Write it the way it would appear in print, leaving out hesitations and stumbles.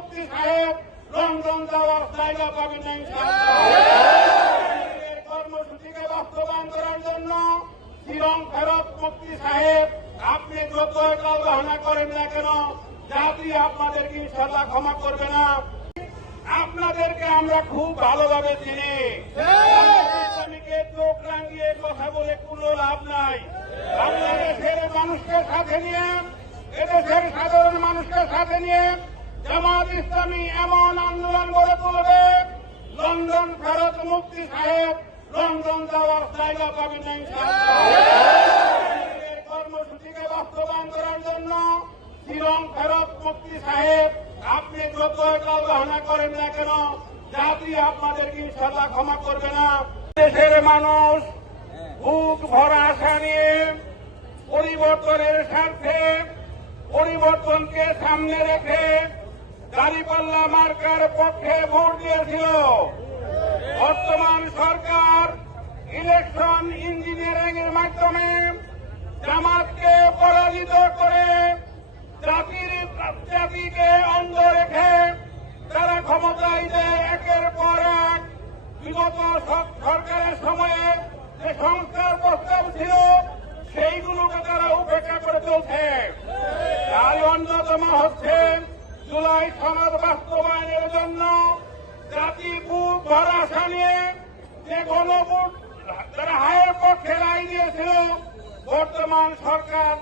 মুক্তি সাহেব লন্ডন যাওয়ার জায়গা পাবেন না কর্মসূচিকে বাস্তবায়ন করার জন্য চিরং ফেরত মুক্তি সাহেব আপনি যত কাল বাহানা করেন না কেন জাতি আপনাদেরকে ইনশাআল্লাহ ক্ষমা করবে না। আপনাদেরকে আমরা খুব ভালোভাবে চিনি। ইসলামীকে চোখ রাঙিয়ে কথা বলে কোনো লাভ নাই। বাংলাদেশের মানুষকে সাথে নিয়ে, এদেশের সাধারণ মানুষকে সাথে নিয়ে জামাত ইসলামী এমন আন্দোলন গড়ে তুলবে, লন্ডন ফেরত মুক্তি সাহেব লন্ডন যাওয়ার জায়গা পাবেন না ইনশাআল্লাহ। কর্মসূচিকে বাস্তবায়ন করার জন্য চিরং ফেরত মুক্তি সাহেব আপনি যত কাল বাহানা করেন না কেন জাতি আপনাদেরকে ইনশাআল্লাহ ক্ষমা করবে না। দেশের মানুষ বুক ভরা আশা নিয়ে পরিবর্তনের স্বার্থে, পরিবর্তনকে সামনে রেখে দাঁড়িপাল্লা মার্কার পক্ষে ভোট দিয়েছিল। বর্তমান সরকার ইলেকশন ইঞ্জিনিয়ারিং এর মাধ্যমে জামাতকে পরাজিত করে জাতিকে অন্ধ রেখে তারা ক্ষমতায় দেয় একের পর এক। বিগত সরকারের সময়ে যে সংস্কার প্রস্তাব ছিল সেইগুলোকে তারা উপেক্ষা করে চলছে। তার অন্যতম হচ্ছে জুলাই সনদ বাস্তবায়নের জন্য জাতি বুক ভরা আশা নিয়ে যে গণভোট তারা হায়ের পক্ষে রায় দিয়েছিল, বর্তমান সরকার